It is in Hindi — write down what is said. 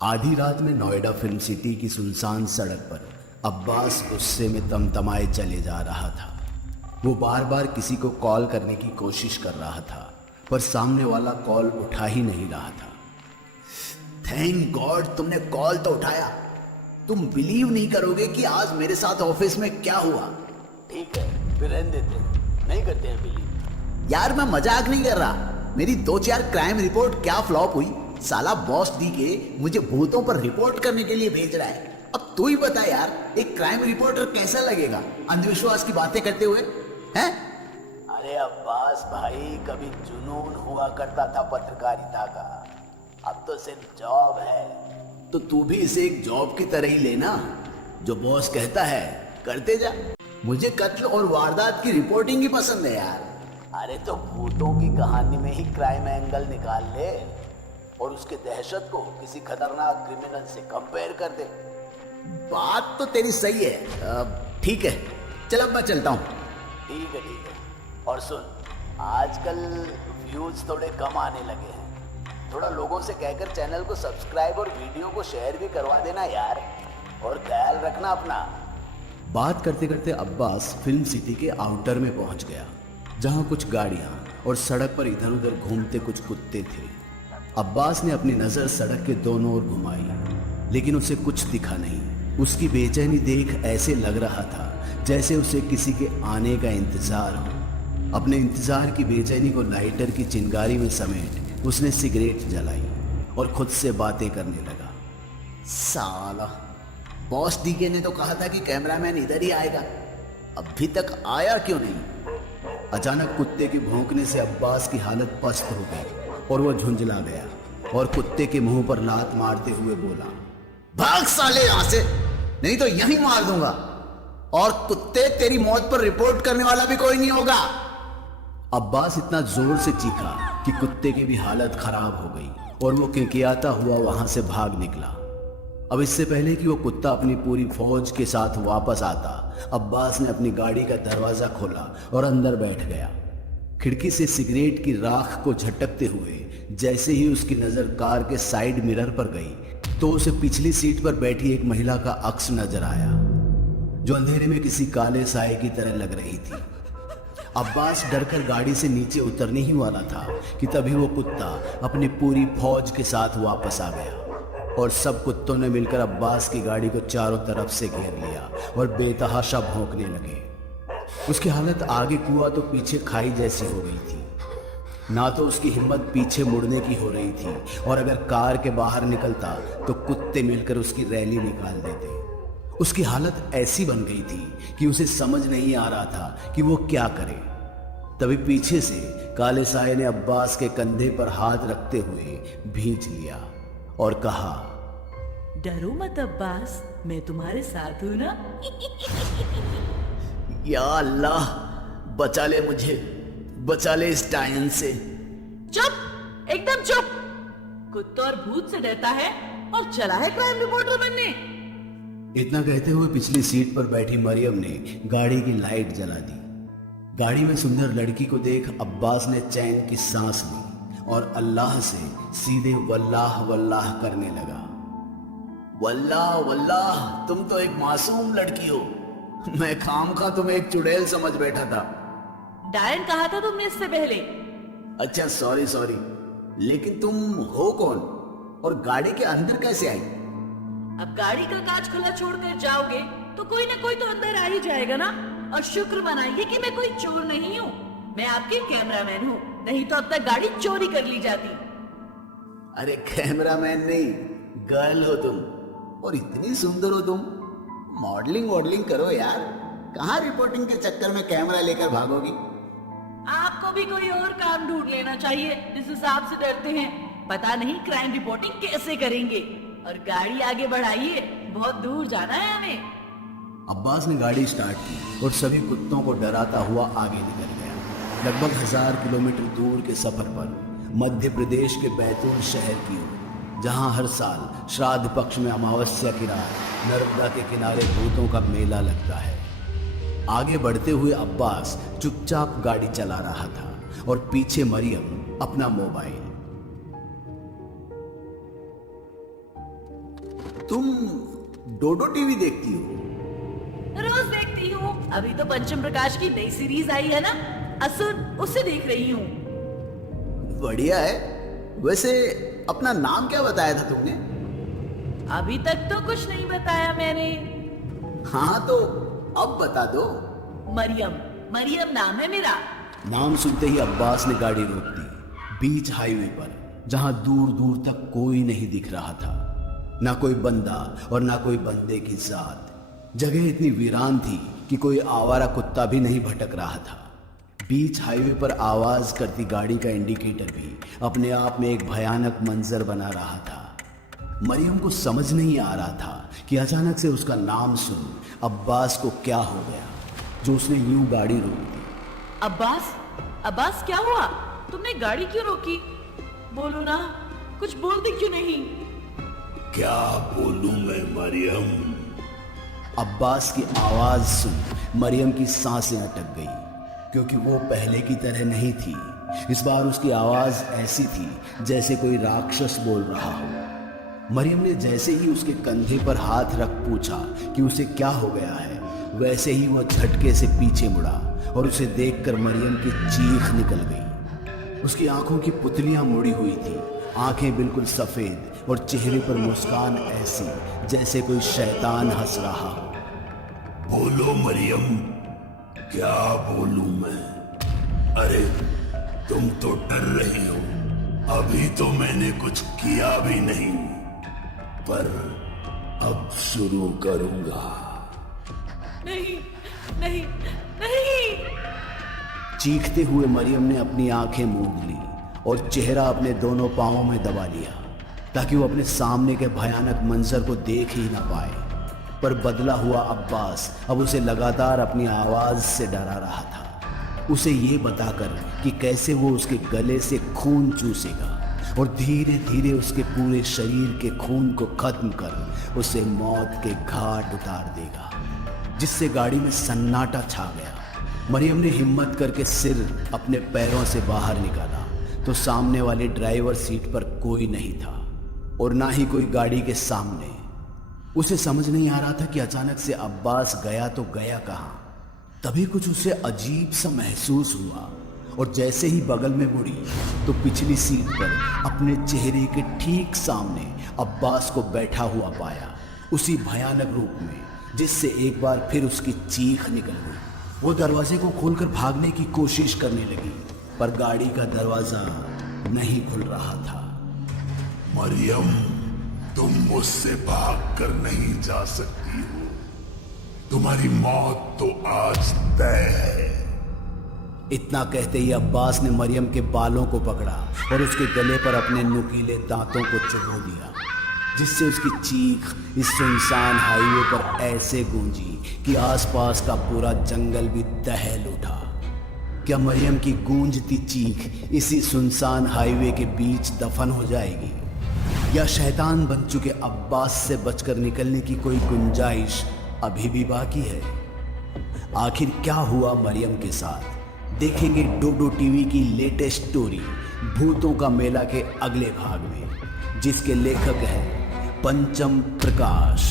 आधी रात में नोएडा फिल्म सिटी की सुनसान सड़क पर अब्बास गुस्से में तमतमाए चले जा रहा था। वो बार बार किसी को कॉल करने की कोशिश कर रहा था, पर सामने वाला कॉल उठा ही नहीं रहा था। थैंक गॉड तुमने कॉल तो उठाया। तुम बिलीव नहीं करोगे कि आज मेरे साथ ऑफिस में क्या हुआ। ठीक है, फिर रहने देते हैं, नहीं करते हैं बिलीव। यार मैं मजाक नहीं कर रहा। मेरी 2-4 क्राइम रिपोर्ट क्या फ्लॉप हुई। साला बॉस डी के मुझे भूतों पर रिपोर्ट करने के लिए भेज रहा है। अब तू ही बता यार, एक क्राइम रिपोर्टर कैसा लगेगा अंधविश्वास की बातें करते हुए, हैं? अरे अब्बास भाई, कभी जुनून हुआ करता था पत्रकारिता का, अब तो सिर्फ जॉब है। तो तू भी इसे एक जॉब की तरह ही लेना। जो बॉस कहता है करते जा। मुझे कत्ल और वारदात की रिपोर्टिंग ही पसंद है यार। अरे तो भूतों की कहानी में ही क्राइम एंगल निकाल ले और उसके दहशत को किसी खतरनाक क्रिमिनल से कंपेयर कर दे। बात तो तेरी सही है। ठीक है, चल अब मैं चलता हूँ। ठीक है ठीक है। और सुन, आजकल व्यूज थोड़े कम आने लगे हैं, थोड़ा लोगों से कहकर चैनल को सब्सक्राइब और वीडियो को शेयर भी करवा देना यार, और ख्याल रखना अपना। बात करते करते अब्बास फिल्म सिटी के आउटर में पहुंच गया, जहां कुछ गाड़ियां और सड़क पर इधर उधर घूमते कुछ कुत्ते थे। अब्बास ने अपनी नजर सड़क के दोनों ओर घुमाई, लेकिन उसे कुछ दिखा नहीं। उसकी बेचैनी देख ऐसे लग रहा था जैसे उसे किसी के आने का इंतजार हो। अपने इंतजार की बेचैनी को लाइटर की चिंगारी में समेट उसने सिगरेट जलाई और खुद से बातें करने लगा। साला बॉस डीके ने तो कहा था कि कैमरामैन इधर ही आएगा, अभी तक आया क्यों नहीं? अचानक कुत्ते के भौंकने से अब्बास की हालत पस्त हो गई और वह झुंझला गया और कुत्ते के मुंह पर लात मारते हुए बोला, भाग साले यहां से, नहीं तो यहीं मार दूंगा। और कुत्ते, तेरी मौत पर रिपोर्ट करने वाला भी कोई नहीं होगा। अब्बास इतना जोर से चीखा कि कुत्ते की भी हालत खराब हो गई और वो किलकियाता हुआ वहां से भाग निकला। अब इससे पहले कि वो कुत्ता अपनी पूरी फौज के साथ वापस आता, अब्बास ने अपनी गाड़ी का दरवाजा खोला और अंदर बैठ गया। खिड़की से सिगरेट की राख को झटकते हुए जैसे ही उसकी नजर कार के साइड मिरर पर गई, तो उसे पिछली सीट पर बैठी एक महिला का अक्स नजर आया, जो अंधेरे में किसी काले साए की तरह लग रही थी। अब्बास डरकर गाड़ी से नीचे उतरने ही वाला था कि तभी वो कुत्ता अपनी पूरी फौज के साथ वापस आ गया और सब कुत्तों ने मिलकर अब्बास की गाड़ी को चारों तरफ से घेर लिया और बेतहाशा भौंकने लगे। उसकी हालत आगे कुआं तो पीछे खाई जैसी हो गई थी। ना तो उसकी हिम्मत पीछे मुड़ने की हो रही थी, और अगर कार के बाहर निकलता तो कुत्ते मिलकर उसकी रैली निकाल देते। उसकी हालत ऐसी बन गई थी कि उसे समझ नहीं आ रहा था कि वो क्या करे। तभी पीछे से काले साए ने अब्बास के कंधे पर हाथ रखते हुए भींच लिया और कहा, डरो मत अब्बास, मैं तुम्हारे साथ हूं ना। या अल्लाह, बचा ले मुझे, बचा ले इस टायन से। चुप, एकदम चुप। कुत्ता और भूत से डरता है और चला है क्राइम रिपोर्टर बनने। इतना कहते हुए पिछली सीट पर बैठी मरियम ने गाड़ी की लाइट जला दी। गाड़ी में सुंदर लड़की को देख अब्बास ने चैन की सांस ली और अल्लाह से सीधे वल्लाह वल्लाह करने लगा। वल्लाह वल्लाह, तुम तो एक मासूम लड़की हो। मैं खामखा तुम्हें एक चुड़ैल समझ बैठा था। डायन कहा था तुमने इससे पहले। अच्छा सॉरी सॉरी, लेकिन तुम हो कौन और गाड़ी के अंदर कैसे आई? अब गाड़ी का कांच खुला छोड़कर जाओगे तो कोई ना कोई तो अंदर आ ही जाएगा ना। और शुक्र मनाइए कि मैं कोई चोर नहीं हूँ, मैं आपके कैमरामैन हूँ, नहीं तो अब तक गाड़ी चोरी कर ली जाती। अरे कैमरामैन नहीं, गर्ल हो तुम, और इतनी सुंदर हो तुम। मॉडलिंग वॉडलिंग करो यार, कहाँ रिपोर्टिंग के चक्कर में कैमरा लेकर भागोगी? आपको भी कोई और काम ढूंढ लेना चाहिए जिस हिसाब से डरते हैं। पता नहीं क्राइम रिपोर्टिंग कैसे करेंगे। और गाड़ी आगे बढ़ाइए, बहुत दूर जाना है हमें। अब्बास ने गाड़ी स्टार्ट की और सभी कुत्तों को डराता हुआ आगे निकल गया। लगभग 1000 किलोमीटर दूर के सफर पर मध्य प्रदेश के बैतूल शहर की ओर, जहां हर साल श्राद्ध पक्ष में अमावस्या की रात नर्मदा के किनारे भूतों का मेला लगता है। आगे बढ़ते हुए अब्बास चुपचाप गाड़ी चला रहा था और पीछे मरियम अपना मोबाइल। तुम डोडो टीवी देखती हो? रोज देखती हूँ। अभी तो पंचम प्रकाश की नई सीरीज आई है ना, असुर, उसे देख रही हूँ। बढ़िया है। वैसे अपना नाम क्या बताया था तुमने? अभी तक तो कुछ नहीं बताया मैंने। हाँ तो अब बता दो। मरियम, मरियम नाम है मेरा। नाम सुनते ही अब्बास ने गाड़ी रोक दी बीच हाईवे पर, जहां दूर दूर तक कोई नहीं दिख रहा था। ना कोई बंदा और ना कोई बंदे की जात। जगह इतनी वीरान थी कि कोई आवारा कुत्ता भी नहीं भटक रहा था। बीच हाईवे पर आवाज करती गाड़ी का इंडिकेटर भी अपने आप में एक भयानक मंजर बना रहा था। मरियम को समझ नहीं आ रहा था कि अचानक से उसका नाम सुन अब्बास को क्या हो गया जो उसने यूं गाड़ी रोक दी। अब्बास, अब्बास क्या हुआ? तुमने गाड़ी क्यों रोकी? बोलो ना, कुछ बोलते क्यों नहीं? क्या बोलूं मैं मरियम? अब्बास की आवाज सुन मरियम की सांसें अटक गई, क्योंकि वो पहले की तरह नहीं थी। इस बार उसकी आवाज ऐसी थी जैसे कोई राक्षस बोल रहा हो। मरियम ने जैसे ही उसके कंधे पर हाथ रख पूछा कि उसे क्या हो गया है, वैसे ही वो झटके से पीछे मुड़ा और उसे देखकर मरियम की चीख निकल गई। उसकी आंखों की पुतलियां मुड़ी हुई थी, आंखें बिल्कुल सफेद और चेहरे पर मुस्कान ऐसी जैसे कोई शैतान हंस रहा हो। बोलो मरियम, क्या बोलूं मैं? अरे तुम तो डर रही हो। अभी तो मैंने कुछ किया भी नहीं, पर अब शुरू करूंगा। नहीं, नहीं, नहीं। चीखते हुए मरियम ने अपनी आंखें मूंद ली और चेहरा अपने दोनों पांवों में दबा लिया ताकि वो अपने सामने के भयानक मंजर को देख ही ना पाए। पर बदला हुआ अब्बास अब उसे लगातार अपनी आवाज से डरा रहा था, उसे ये बताकर कि कैसे वो उसके गले से खून चूसेगा और धीरे धीरे उसके पूरे शरीर के खून को खत्म कर उसे मौत के घाट उतार देगा, जिससे गाड़ी में सन्नाटा छा गया। मरियम ने हिम्मत करके सिर अपने पैरों से बाहर निकाला तो सामने वाली ड्राइवर सीट पर कोई नहीं था और ना ही कोई गाड़ी के सामने। उसे समझ नहीं आ रहा था कि अचानक से अब्बास गया तो गया कहां। तभी कुछ उसे अजीब सा महसूस हुआ और जैसे ही बगल में मुड़ी तो पिछली सीट पर अपने चेहरे के ठीक सामने अब्बास को बैठा हुआ पाया, उसी भयानक रूप में जिससे एक बार फिर उसकी चीख निकल गई। वो दरवाजे को खोलकर भागने की कोशिश करने लगी, पर गाड़ी का दरवाजा नहीं खुल रहा था। मरियम, तुम मुझसे भाग कर नहीं जा सकती हो। तुम्हारी मौत तो आज तय है। इतना कहते ही अब्बास ने मरियम के बालों को पकड़ा और उसके गले पर अपने नुकीले दांतों को चुभो दिया, जिससे उसकी चीख इस सुनसान हाईवे पर ऐसे गूंजी कि आसपास का पूरा जंगल भी दहल उठा। क्या मरियम की गूंजती चीख इसी सुनसान हाईवे के बीच दफन हो जाएगी, या शैतान बन चुके अब्बास से बचकर निकलने की कोई गुंजाइश अभी भी बाकी है? आखिर क्या हुआ मरियम के साथ, देखेंगे डोडो टीवी की लेटेस्ट स्टोरी भूतों का मेला के अगले भाग में, जिसके लेखक हैं पंचम प्रकाश।